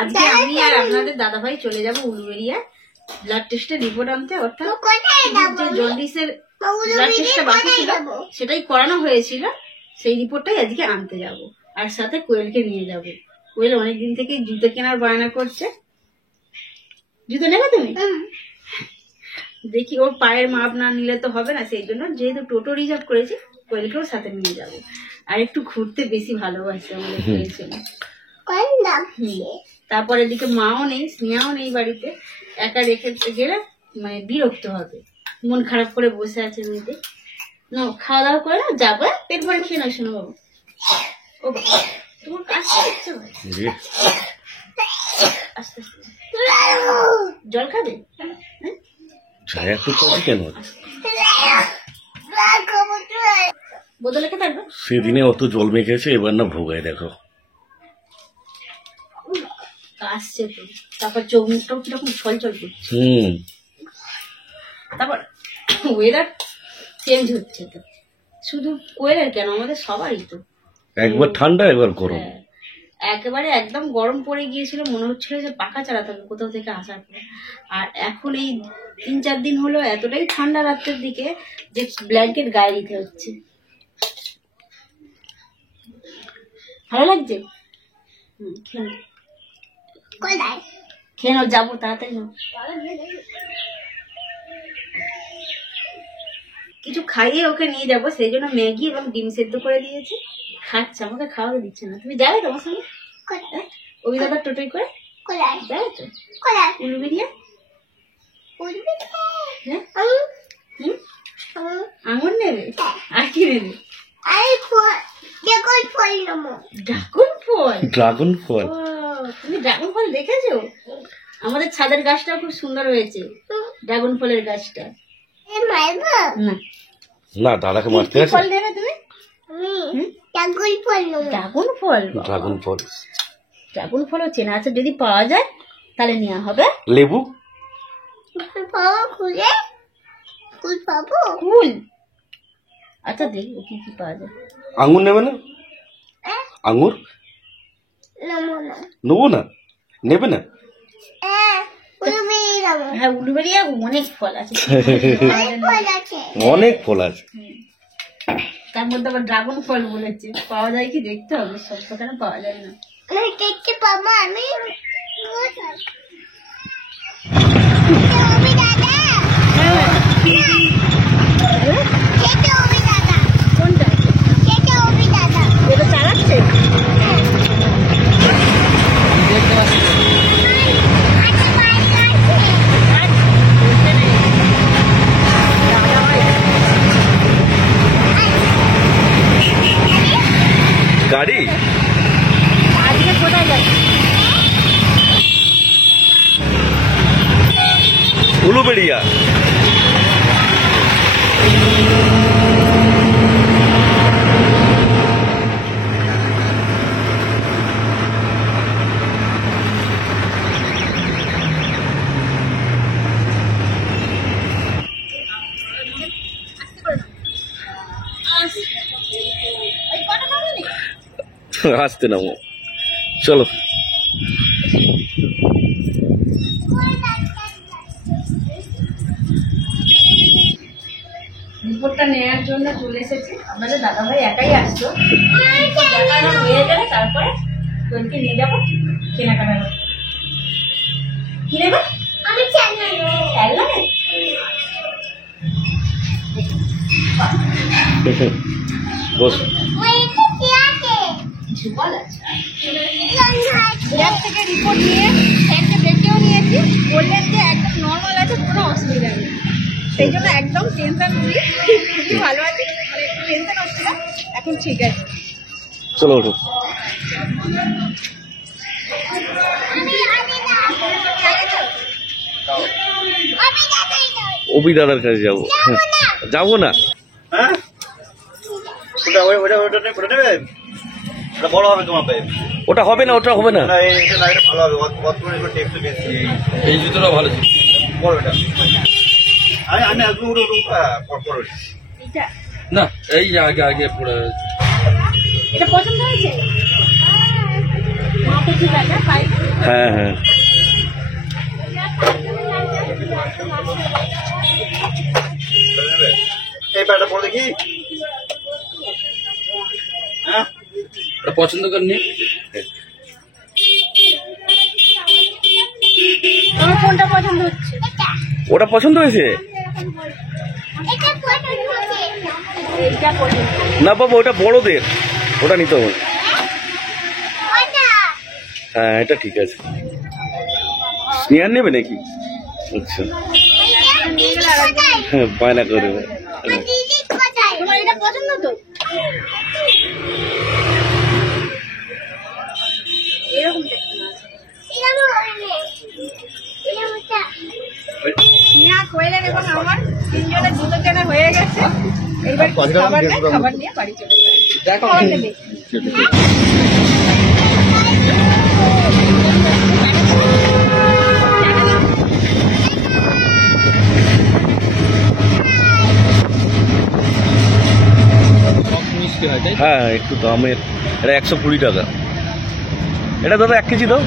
আজকে আমি আর আপনাদের দাদা ভাই চলে যাবো উলুবেড়িয়া ব্লাড টেস্টের রিপোর্ট আনতে। অর্থাৎ যে জন্ডিসের ব্লাড টেস্টটা বাকি ছিল সেটাই করানো হয়েছিল, সেই রিপোর্টটাই আজকে আনতে যাব। আর সাথে কোয়েলকে নিয়ে যাব। কোয়েল অনেকদিন থেকে জুতো কেনার বায়না করছে। জুতো নেবে তুমি? দেখি ওর পায়ের মাপ না নিলে তো হবে না, সেই জন্য যেহেতু টোটো রিজার্ভ করেছি কোয়েলকেও সাথে নিয়ে যাব। আর একটু ঘুরতে বেশি ভালোবাসে আমাদের কোয়েল। তারপর এদিকে মাও নেই, স্নেহাও নেই বাড়িতে, একা রেখে গেলে মানে বিরক্ত হবে। মন খারাপ করে বসে আছে মেয়েতে। না খাওয়া দাওয়া করে না যাবো, পেট ভরে খেয়ে না। শোনো বাবু, ও বাবা তোমার আসতে ইচ্ছে হয়, আস্তে আস্তে জল খাবে কেন বোতলে কে থাকবে? সেদিনে অত জল মেখেছে, এবার না ভোগায় দেখো আসছে তো। তারপর চোখ মুখটাও কিরকম ছল ছল করছে। তারপর ওয়েদার চেঞ্জ হচ্ছে তো, শুধু কোয়েলের কেন আমাদের সবারই তো। একবার ঠান্ডা একবার গরম। একেবারে একদম গরম পড়ে গিয়েছিল, মনে হচ্ছিল যে পাখা চালাতে হবে কোথাও থেকে আসার পর। আর এখন এই 3-4 দিন হলো এতটাই ঠান্ডা রাত্রের দিকে যে ব্ল্যাঙ্কেট গায়ে দিতে হচ্ছে। ভালো লাগছে? খেয়ে নাও, যাবো তাড়াতাড়ি। কিছু খাইয়ে ওকে নিয়ে যাবো, সেই জন্য ম্যাগি এবং ডিম সেদ্ধ করে দিয়েছি। খাচ্ছে, আমাকে খাওয়াতে দিচ্ছে না। তুমি যাবে তোমার সঙ্গে অভিদাদার টোটোই করে? যাবে তো উলুবেড়িয়া? আঙুর নেবে? আর কি নেবে? ড্রাগন ফল। তুমি ড্রাগন ফল দেখেছো? আমাদের ছাদের গাছটা খুব সুন্দর হয়েছে, ড্রাগন ফলের গাছটা। না দাদাকে মারতে আছে। ফল নেবে তুমি? ড্রাগন ফল। ড্রাগন ফল, ড্রাগন ফলও চেনা আছে, যদি পাওয়া যায় তাহলে নেওয়া হবে। লেবু কুল, আচ্ছা দেখবো কি কি পাওয়া যায়। আঙুর নেবে না? আঙুর নেবো না? নেবে না? হ্যাঁ উলুবেড়িয়া অনেক ফল আছে, অনেক ফল আছে। তার মধ্যে আবার ড্রাগন ফল বলেছে, পাওয়া যায় কি দেখতে হবে, সব কথাটা পাওয়া যায় না। কোনটা চালাচ্ছে? গাড়ি আজকে কোথায় যাচ্ছে? উলুবেড়িয়া। আসতে নামো, চলো। রিপোর্টটা নেওয়ার জন্য চলে এসেছি। আমাদের দাদা ভাই একাই আসতো, দেখানো হয়ে গেলে তারপরে তোকে নিয়ে যাবো কেনাকাটা করতে। কি নেবে? আমি খেলনা নেব। বস। কিছু বল আছে? ল্যাব থেকে রিপোর্ট নিয়ে স্যারকে দেখেও নিয়েছি, বললেন যে একদম নর্মাল আছে, কোনো অসুবিধা নেই। সেই জন্য একদম টেনশন ফ্রি, খুবই ভালো আছি, মানে একটু টেনশন হচ্ছিল, এখন ঠিক আছে। চলো ওঠো। অভি দাদার কাছে যাবো। যাবো না? হ্যাঁ বড় হবে তোমার পায়ে। ওটা হবে না, ওটা হবে না। ভালো হবে, এই জুতোটা ভালো ছিল। বড় এটা আমি আসবো পরে না, এই আগে আগে পড়ে এটা পছন্দ হয়েছে? হ্যাঁ হ্যাঁ এই প্যান্টটা পরে দেখি। হ্যাঁ পছন্দ করেনি কোনটা পছন্দ হচ্ছে? ওটা পছন্দ হয়েছে এইটা পছন্দ। না বাবা ওটা বড়দের, ওটা নিতে হবে। হ্যাঁ এটা ঠিক আছে। স্নেহার নেবে নাকি? আচ্ছা হ্যাঁ বায়না করবে। তোমার এটা পছন্দ তো? এরকম হয়ে গেছে, আমার তিনজনের জুতো কেনা হয়ে গেছে। এইবার খাবার নেই, খাবার নিয়ে বাড়ি চলে যাবে। খাবারটা দেখি। মিষ্টি হয় তাই হ্যাঁ একটু দামের, এটা 120 টাকা। এটা দাদা 1 কেজি দাও।